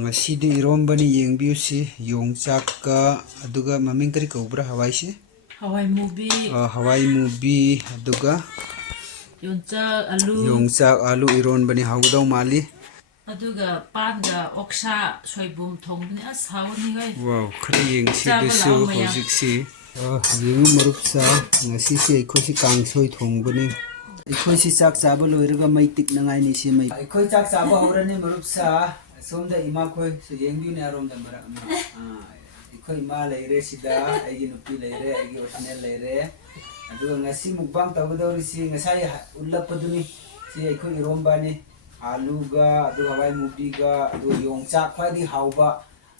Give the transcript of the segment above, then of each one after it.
ngasi di irombani yengbiusi yongchakka aduga maming kari kaubra hawaisi Hawai mubi hawai mubi aduga yongchak alu ironbani hawdau mali aduga panga oksa soibum thongbani as hawni gai wow khari yengsi dusu hojiksi yengu marupsa ngasi si eikhoisi kangsoi thongbani eikhoisi chak chaba loiraga mai tik nangai ni si mai eikoi chak chaba horani marupsa somda ima khoi so yengbiu ne aromda mara eikoi ima leire sida aigi nupi leire aigi osnel leire aduga ngasi mukbang tabadorisi ngasai ullapaduni si eikoi irombani aluga aduga hawai mubiga aduga yongchak khwadi hauba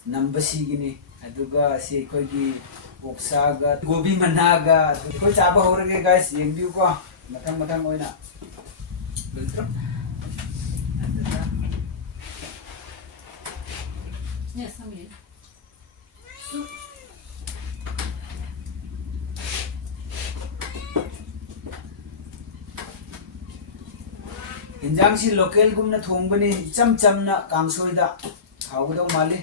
nambasi gini aduga si eikhoigi oksaga gobi managa eikoi chaba horage guys yengbiu ko matang matang oina lutro yes sami इंजांग सी local गुमना थोंबनी चम चमना कांगसोइदा हाउदो माले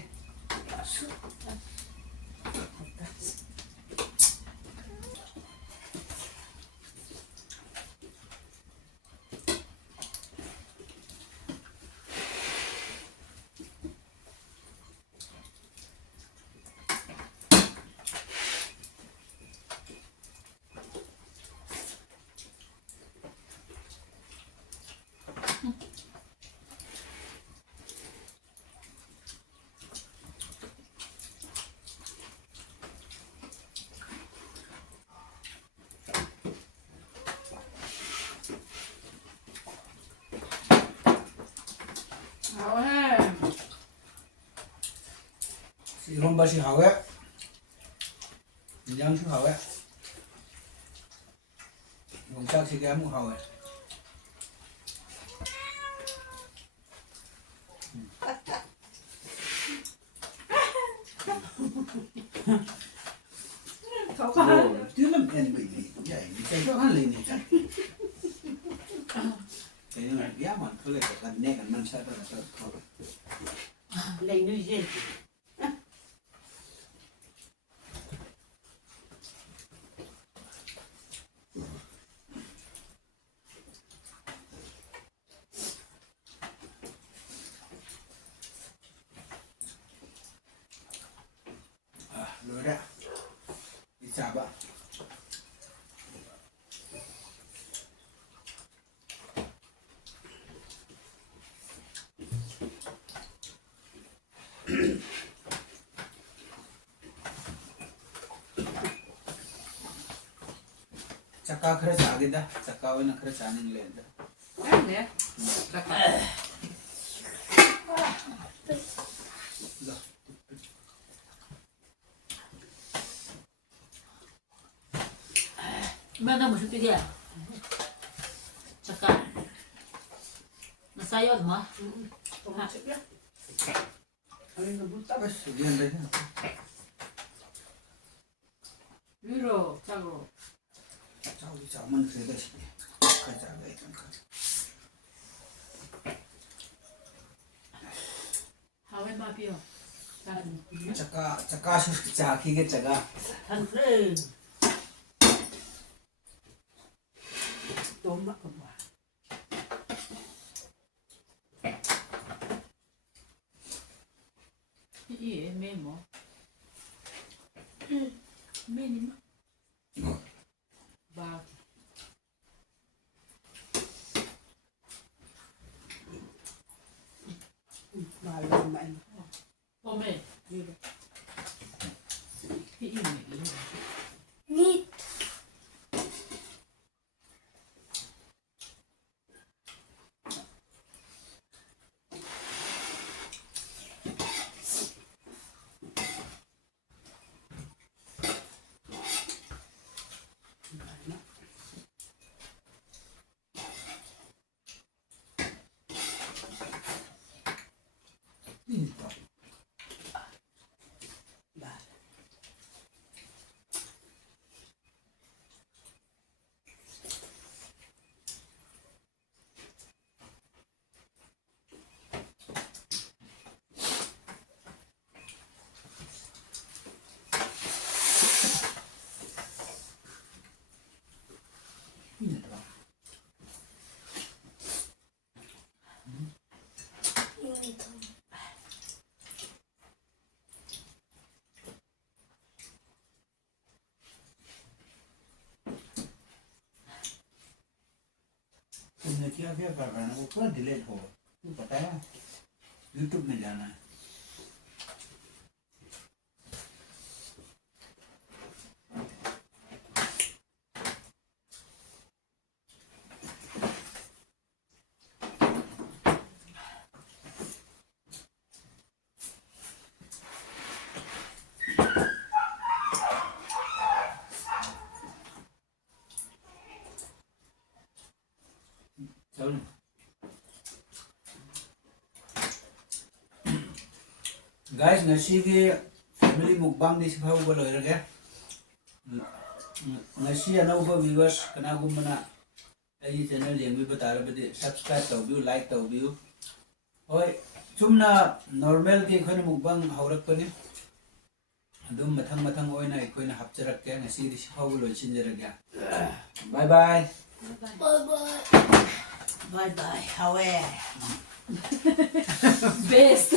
이런 맛이 하게 인장수 하게 용짝 시계 한번 하게 Tuyên em bị vậy chạy cho hắn lên này cái này giá mà thôi là gần nè gần năm sai rồi thôi lấy nuôi gì rồi đó đi chào bạn Chaka khara chagida chaka wana khara chaning lenda ne mana musuh dia cakap saya mah Ay nabuta bas diyan dai Euro cago chao di chao man khre da shi ka cha ga ikan ka Hawai mapio chaka su cha khi ke chaga thằng rơi tôm mắt còn hòa Iya, memo. Mínimo. Ba. bà lên mạnh Ome. Ini. nít तुमने क्या क्या कर रहा है वो पूरा delete हो तू पता है यूट्यूब में जाना है चल guys ngasi ki family mukbang ni sifau ba loirage ngasi anauba viewers kana gumna ai channel yengbi batarabadi subscribe tawbiu like tawbiu hoi chumna normal ki khone mukbang haurakpani adum mathang mathang oina ikhoina hapcharakke ngasi ri sifau loichinjaraga bye bye Bye bye. How are Best.